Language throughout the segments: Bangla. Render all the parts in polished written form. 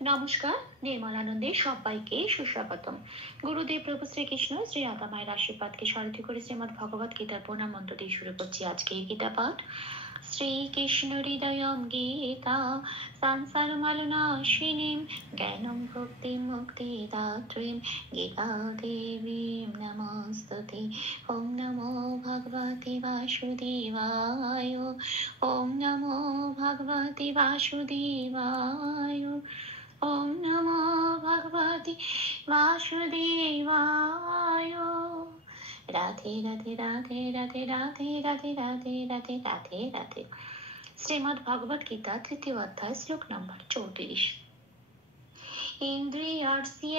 নমস্কার, নির্মলানন্দে সবাইকে সুস্বাগতম। গুরুদেব প্রভু শ্রীকৃষ্ণ শ্রী রাধা মায়ের আশীর্বাদকে সারথি করে শ্রীমদ ভগবত গীতার প্রণাম মন্ত্র দিয়ে শুরু করছি আজকের গীতা পাঠ। শ্রীকৃষ্ণ হৃদয়ম গীতা সংসার মালনাশিনীম জ্ঞানম ভক্তি মুক্তি দাত্রীম গীতা দেবীম নমস্তুতে। ওম নমো ভগবতে বাসুদেবায়। ওম নমো ভগবতে বাসুদেবায়। ওম নমো ভগবতে বাসুদেবায়। রাধে রাধে রাধে রাধে রাধে রাধে রাধে রাধে রাধে রাধে। শ্রীমদ্ ভগবত গীতা তৃতীয় অধ্যায় শ্লোক নম্বর 34। ইন্দ্রিয়ার্থে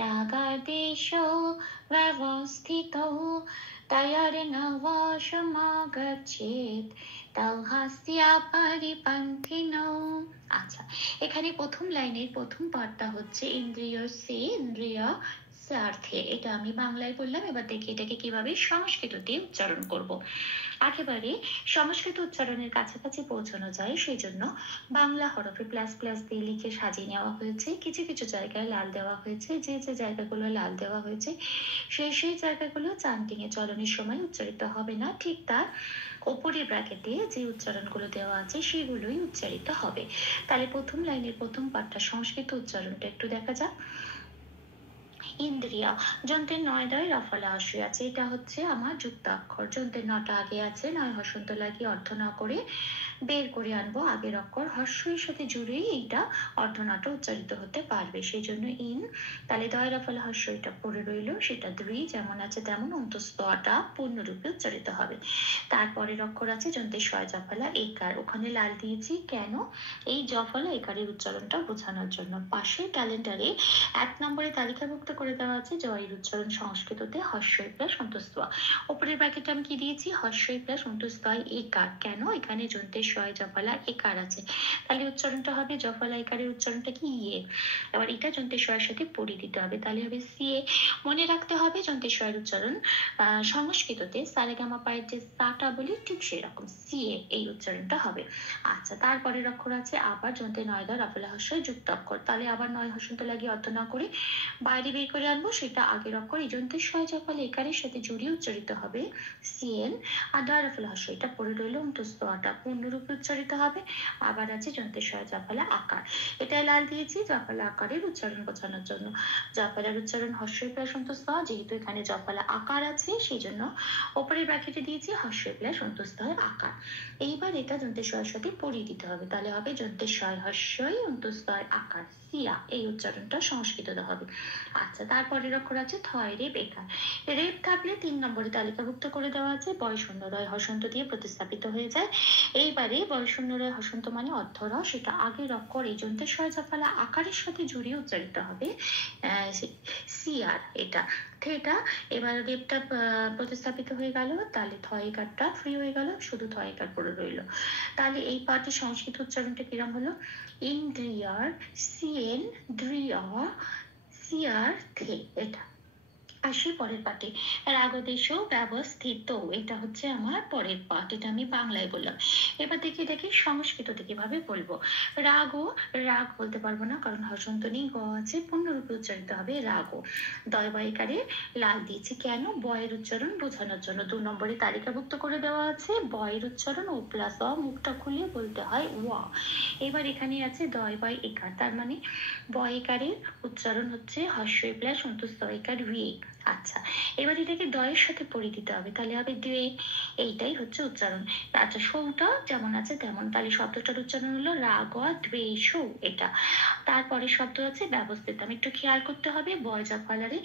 রাগাদেশো ব্যবস্থিতো তয়োর্নবশমাগচ্ছেৎ তৌ হাস্যা পরিপন্থিনো। আচ্ছা, এখানে প্রথম লাইনের প্রথম পার্টটা হচ্ছে ইন্দ্রিয় স্বার্থে। এটা আমি বাংলায় বললাম, এবার দেখি এটাকে কিভাবে সংস্কৃততে উচ্চারণ করব। একেবারে সংস্কৃত উচ্চারণের কাছাকাছি পৌঁছানো যায়, সেই জন্য বাংলা হরফে প্লাস প্লাস দিয়ে লিখে সাজিয়ে নেওয়া হয়েছে। কিছু কিছু জায়গায় লাল দেওয়া হয়েছে, যে যে জায়গাগুলো লাল দেওয়া হয়েছে সেই জায়গাগুলো চান্টিংয়ে চলনের সময় উচ্চারিত হবে না, ঠিক তার ওপরের ব্র্যাকেটে যে উচ্চারণগুলো দেওয়া আছে সেগুলোই উচ্চারিত হবে। তাহলে প্রথম লাইনের প্রথম পাঠটা সংস্কৃত উচ্চারণটা একটু দেখা যাক। ইন্দ্রিয়া, যন্ত্রের নয় দয় রফলা আসি আছে, এটা হচ্ছে আমার যুক্তাক্ষর। যন্ত্রের নটা আগে আছে, নয় হসন্ত লাগিয়ে অর্থ না করে বের করে আনবো আগের অক্ষর, হর্ষের সাথে জুড়েই এইটা অর্ধনাটা উচ্চারিত হতে পারবে, সেই জন্য ইন। তাহলে দয় রফলা হর্ষ এটা পড়ে রইল, সেটা দ্বি যেমন আছে তেমন অন্তস্তটা পূর্ণরূপে উচ্চারিত হবে। তারপরের অক্ষর আছে যন্ত্রের শয় জফলা একার, ওখানে লাল দিয়েছি কেন? এই জফলা একারের উচ্চারণটা বোঝানোর জন্য। পাশের ক্যালেন্ডারে 1 নম্বরে তালিকাভুক্ত করে দেওয়া আছে জয়ের উচ্চারণ সংস্কৃততে হর্ষই প্লাস অন্তস্তয়া। ওপরের ব্র্যাকেটে আমি কি দিয়েছি? হর্ষই প্লাস অন্তস্তয় একার। কেন? এখানে যন্ত্রের শয় জফলা একার আছে, তাহলে উচ্চারণটা হবে জফলা একারের উচ্চারণটা কি? ইয়ে। এবার এটা যন্ত্রের শয়ের সাথে পড়ে দিতে হবে, তাহলে হবে সিএ। মনে রাখতে হবে যন্ত্রের শয়ের উচ্চারণ সংস্কৃততে সারেগামা পায়ের যে সাটা বলি ঠিক সেরকম সিএ এই উচ্চারণটা হবে। আচ্ছা, তারপরের অক্ষর আছে আবার যন্ত্রের নয় দয় রফলা হর্ষই যুক্ত অক্ষর, তাহলে আবার নয় হসন্ত লাগিয়ে অর্থ না করে বাইরে বের করে আনবো, সেটা আগের অক্ষর এই যন্ত্রের শয় জফলা একারের সাথে জুড়িয়ে উচ্চারিত হবে সিএন। আর দয় রফলা হর্ষ এটা পড়ে রইল অন্তস্তটা পূর্ণরূপে উচ্চারিত হবে। আবার আছে যন্ত্রের শয় জফলা আকার, এটা লাল দিয়েছি জফলা আকারের উচ্চারণ বোঝানোর জন্য। জফলার উচ্চারণ হর্ষই প্লাস অন্তস্তয়, যেহেতু এখানে জফলা আকার আছে সেই জন্য ওপরের ব্র্যাকেটে দিয়েছি হর্ষই প্লাস অন্তস্তয় আকার। এইবার এটা যন্ত্রের শয়ের সাথে পড়িয়ে দিতে হবে, তাহলে হবে যন্ত্রের শয় হর্ষই অন্তস্তয় আকার সিয়া, এই উচ্চারণটা সংস্কৃততে হবে। আচ্ছা, তারপরের অক্ষর আছে থয় রেপ একার। রেপ থাকলে 3 নম্বরে তালিকাভুক্ত করে দেওয়া আছে বয় শূন্য রয় হসন্ত দিয়ে প্রতিস্থাপিত হয়ে যায়। এইবারে বয় শূন্য রয় হসন্ত মানে অর্থর, সেটা আগের অক্ষর এই যন্ত্রের শয় জফলা আকারের সাথে জুড়িয়ে উচ্চারিত হবে সিআর এটা থেটা। এবার রেপটা প্রতিস্থাপিত হয়ে গেল, তাহলে থয় একারটা ফ্রি হয়ে গেল, শুধু থয় একার পড়ে রইল। তাহলে এই পাঠের সংস্কৃত উচ্চারণটা কিরম হলো? ইন্দ্রিয়ার সিএন দ্রিয়া সিআর থে। এটা আসি পরের পাঠে, রাগদেশ ব্যবস্থিত, এটা হচ্ছে আমার পরের পাঠ, এটা আমি বাংলায় বললাম। এবার দেখি সংস্কৃততে কিভাবে বলবো। রাগ বলতে পারবো না, কারণ হসন্ত নেই, গ আছে, পূর্ণরূপে উচ্চারিত হবে রাগো। দয় বয়কারে লাল দিয়েছি কেন? বয়ের উচ্চারণ বোঝানোর জন্য। 2 নম্বরে তালিকাভুক্ত করে দেওয়া আছে বয়ের উচ্চারণ ও প্লাস অ, মুখটা খুলে বলতে হয় ওয়া। এবার এখানে আছে দয় বয় একার, তার মানে বয়কারের উচ্চারণ হচ্ছে হর্ষই প্লাস অন্তস্তয় একার ভি। আচ্ছা, এবার এটাকে দয়ের সাথে পড়ে দিতে হবে, তাহলে হবে দ্বে, এইটাই হচ্ছে উচ্চারণ। আচ্ছা, সৌটা যেমন আছে তেমন, তাহলে শব্দটার উচ্চারণ হলো রাগ দ্বেষ এটা। তারপরে শব্দ আছে ব্যবস্থিত, আমি একটু খেয়াল করতে হবে বয় জফলারে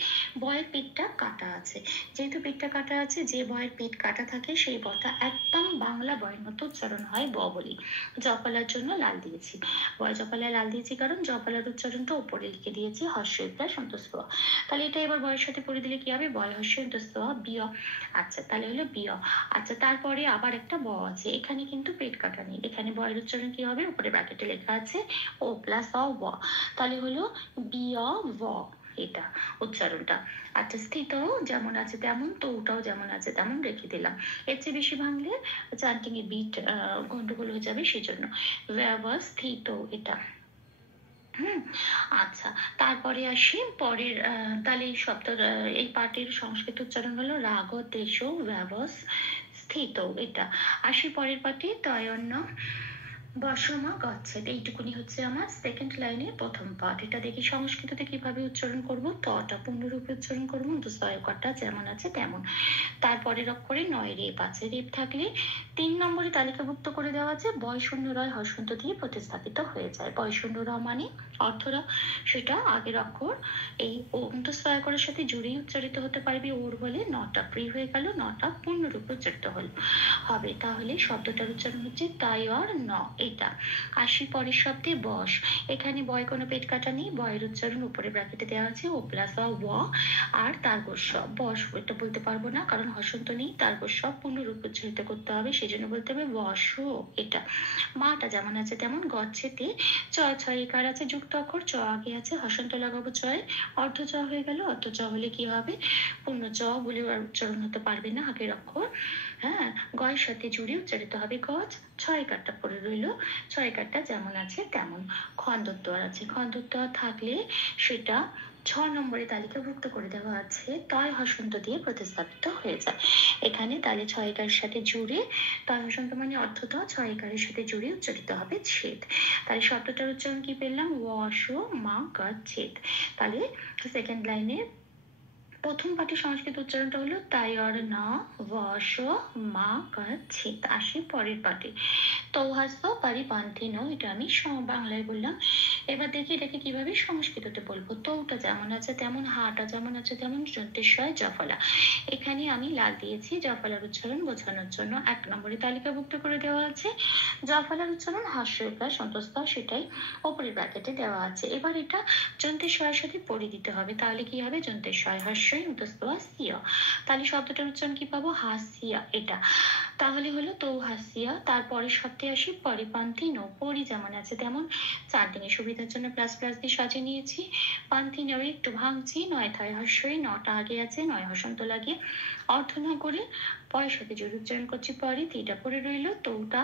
বয়ের পেটটা কাটা আছে, যেহেতু পেটটা কাটা আছে, যে বয়ের পেট কাটা থাকে সেই বটা একদম বাংলা বয়ের মতো উচ্চারণ হয় ব বলি। জফলার জন্য লাল দিয়েছি, বয় জফলায় লাল দিয়েছি কারণ জফলার উচ্চারণটা উপরে লিখে দিয়েছি হর্ষই প্লাস অন্তস্তয়া। তাহলে এটা এবার বয়ের সাথে পড়ে দিলে কি হবে? বয় হর্ষই অন্তস্তয়া বিয়। আচ্ছা, তাহলে হলো বিয়। আচ্ছা, তারপরে আবার একটা ব আছে, এখানে কিন্তু পেট কাটা নেই, এখানে বয়ের উচ্চারণ কি হবে? উপরে ব্র্যাকেটে লেখা আছে ও প্লাস অ ব, তাহলে হলো বিয় ব। এটা উচ্চারণটা। আচ্ছা, স্থিত যেমন আছে তেমন, তৌটাও যেমন আছে তেমন রেখে দিলাম। এর চেয়ে বেশি ভাঙলে চান্টিং এর বিট গন্ডগোল হয়ে যাবে, সেজন্য ব্যবস্থিত এটা। আচ্ছা, তারপরে আসি পরের তাহলে এই শব্দ এই পাঠের সংস্কৃত উচ্চারণ হলো রাগ দেশ ব্যবস্থিত এটা। আসি পরের পাঠে তয়ন্ন বসমা গচ্ছেদ, এইটুকুনি হচ্ছে আমার সেকেন্ড লাইনের প্রথম পাঠ। এটা দেখি সংস্কৃততে কিভাবে উচ্চারণ করব। তটা পূর্ণরূপে উচ্চারণ করবো, দোস্তয়কটা যেমন আছে তেমন। তারপরের অক্ষরে নয় রেপ আছে, রেপ থাকলে 3 নম্বরে তালিকাভুক্ত করে দেওয়া আছে বয় শূন্য রয় হর্ষন্ত দিয়ে প্রতিস্থাপিত হয়ে যায়। বয় শূন্য র মানে অর্থরা, সেটা আগের অক্ষর এই অন্তঃস্থয়করের সাথে জুড়েই উচ্চারিত হতে পারবে। ওর বলে নটা ফ্রি হয়ে গেল, নটা পূর্ণরূপে উচ্চারিত হলো হবে। তাহলে শব্দটার উচ্চারণ হচ্ছে তাই আর ন এটা। আসি পরের শব্দে বস। এখানে বয় কোনো পেট কাটা নেই, বয়ের উচ্চারণ উপরে ব্র্যাকেটে দেওয়া আছে ও প্লাস ও আর তারপস্য। বস এটা বলতে পারবো না, কারণ হসন্ত নেই, তারপস্য পূর্ণরূপ উচ্চারিত করতে হবে, সেই জন্য বলতে হবে বস এটা। মাটা যেমন আছে তেমন, গচ্ছেতে ছয় একার আছে যুক্ত অক্ষর, চ আগে আছে, হসন্ত লাগাবো চয়, অর্ধ চ হয়ে গেল। অর্ধ চ হলে কি হবে, পূর্ণ চ বলে আর উচ্চারণ হতে পারবে না আগের অক্ষর। হ্যাঁ, গয়ের সাথে জুড়ে উচ্চারিত হবে গজ। ছয় কারটা পড়ে রইল, ছয় কারটা যেমন আছে তেমন। খন্দত্বর আছে, খন্দত্বর থাকলে সেটা 6 নম্বরে তালিকাভুক্ত করে দেওয়া আছে তয় হসন্ত দিয়ে প্রতিস্থাপিত হয়ে যায়। এখানে তাহলে 6 একারের সাথে জুড়ে, তয় হসন্ত মানে অর্থত 6 একারের সাথে জুড়ে উচ্চারিত হবে ছেদ। তাহলে শব্দটার উচ্চারণ কি পেলাম, ওয়াশ মা ছেদ। তাহলে সেকেন্ড লাইনে প্রথম পাঠের সংস্কৃত উচ্চারণটা হলো তাই আর না বস মা গচ্ছেদ। আসি পরের পাঠে তৌহাস্য পারিপান্থিন, এটা আমি বাংলায় বললাম। এবার দেখি এটাকে কিভাবে সংস্কৃততে বলবো। তৌটা যেমন আছে তেমন, হাটা যেমন আছে তেমন, যন্তেশ্বয় জফলা। এখানে আমি লাল দিয়েছি জফলার উচ্চারণ বোঝানোর জন্য। 1 নম্বরে তালিকাভুক্ত করে দেওয়া আছে জফলার উচ্চারণ হাস্য প্লাস সন্তস্থ, সেটাই ওপরের ব্র্যাকেটে দেওয়া আছে। এবার এটা যন্তেশ্বয়ের সাথে পড়ে দিতে হবে, তাহলে কি হবে, যন্তেশ্বয় হাস্যই উতস্তয়া সিয়া। তাহলে শব্দটার উচ্চারণ কি পাবো, হাসিয়া এটা। তাহলে হলো তৌ হাসিয়া। তারপরে শব্দে আসি পরিপান্থি নো, পরি যেমন আছে তেমন, চারদিনের সুবিধার জন্য প্লাস প্লাস দিয়ে সাজিয়ে নিয়েছি। পান্থি নেও একটু ভাঙছি, নয় থয় হাস্যই, নটা আগে আছে, নয় হসন্ত লাগে, অর্থ না করে পয়সাতে জোর উচ্চারণ করছি পরে, তিটা পরে রইল। তৌটা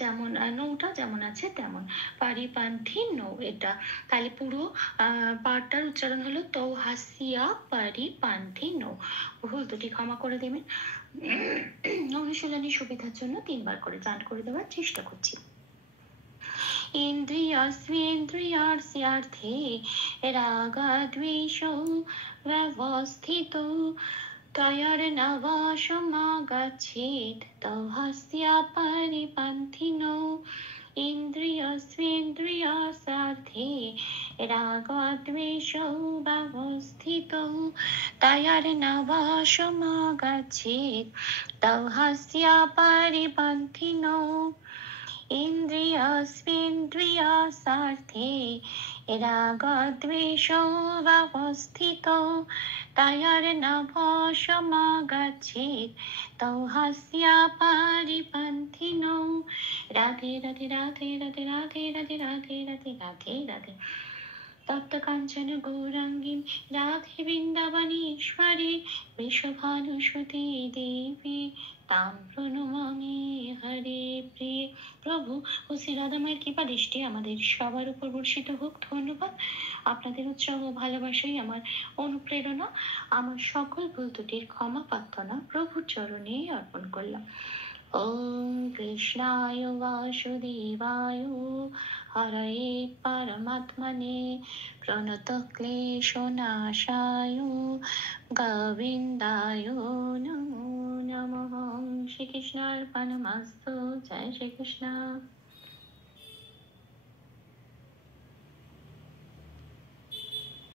যেমন নৌটা যেমন আছে তেমন, পারিপান্থি নৌ এটা। তাহলে পুরো পাঠটার উচ্চারণ হলো তৌ হাসিয়া পারিপান্থি নৌ। ভুল দুটি ক্ষমা করে দেবেন। অনুশীলনের সুবিধার জন্য 3 বার করে চান্ট করে দেওয়ার চেষ্টা করছি। ইন্দ্রিয়ার্থে রাগদ্বেষৌ ব্যবস্থিতৌ তয়োর্নবশমাগচ্ছেদ তৌ হাস্যা পরিপন্থিনৌ। ইন্দ্রিয়স্যেন্দ্রিয়ার্থে রাগদ্বেষৌ ব্যবস্থিতৌ তয়োর্নবশমাগচ্ছেদ তৌ হাস্যা পরিপন্থিনৌ। ইন্দ্রিয়স্যেন্দ্রিয়ার্থে রাগদ্বেষৌ ব্যবস্থিতৌ তয়োর্নবশমাগচ্ছেদ তৌ হাস্যা পরিপন্থিনৌ। রাধে রাধে রাধে রাধে রাধে রাধে রাধে রাধে রাধে রাধে। তপ্ত কাঞ্চন গৌরাঙ্গী রাধে বৃন্দাবনেশ্বরী বৃষভানুসুতে দেবী তাম প্রণমামি হরে প্রিয়ে। প্রভু ও শ্রী রাধামায়ের কৃপা দৃষ্টি আমাদের সবার উপর বর্ষিত হোক। ধন্যবাদ। আপনাদের উৎসাহ ও ভালোবাসাই আমার অনুপ্রেরণা। আমার সকল ভুল ত্রুটির ক্ষমা প্রার্থনা প্রভুর চরণে অর্পণ করলাম। ওম কৃষ্ণায় বাসুদেবায় হরয়ে পরমাত্মনে প্রণতক্লেশনাশায় গোবিন্দায় নমো নমঃ। শ্রীকৃষ্ণার্পণমস্তু। জয় শ্রীকৃষ্ণ।